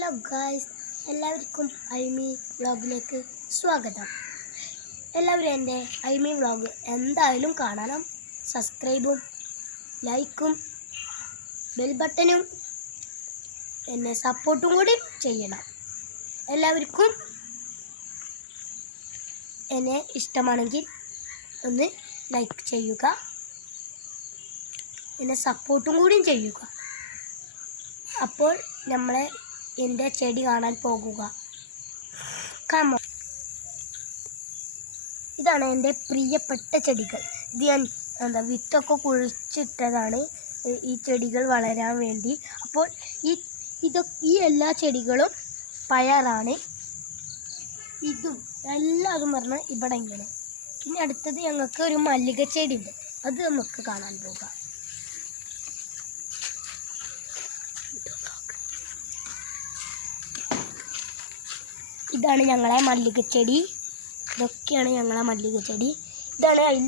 Hello guys, എല്ലാവർക്കും ഐമി വ്ളോഗിലേക്ക് സ്വാഗതം. എല്ലാവരും എൻ്റെ ഐമി വ്ളോഗ് എന്തായാലും കാണണം. സബ്സ്ക്രൈബും ലൈക്കും ബെൽ ബട്ടനും എന്നെ സപ്പോർട്ടും കൂടി ചെയ്യണം. എല്ലാവർക്കും എന്നെ ഇഷ്ടമാണെങ്കിൽ ഒന്ന് ലൈക്ക് ചെയ്യുക, എന്നെ സപ്പോർട്ടും കൂടിയും ചെയ്യുക. അപ്പോൾ നമ്മളെ എൻ്റെ ചെടി കാണാൻ പോകുക. കമോ, ഇതാണ് എൻ്റെ പ്രിയപ്പെട്ട ചെടികൾ. ഇത് ഞാൻ വിത്തൊക്കെ കുഴിച്ചിട്ടതാണ് ഈ ചെടികൾ വളരാൻ വേണ്ടി. അപ്പോൾ ഈ എല്ലാ ചെടികളും പയറാണ്. ഇതും എല്ലാതും പറഞ്ഞാൽ ഇവിടെ ഇങ്ങനെ. പിന്നെ അടുത്തത് ഞങ്ങൾക്ക് ഒരു മല്ലിക ചെടി ഉണ്ട്, അത് നമുക്ക് കാണാൻ പോകാം. ഇതാണ് ഞങ്ങളെ മല്ലികച്ചെടി. ഇതൊക്കെയാണ് ഞങ്ങളെ മല്ലികച്ചെടി. ഇതാണ് അതിൽ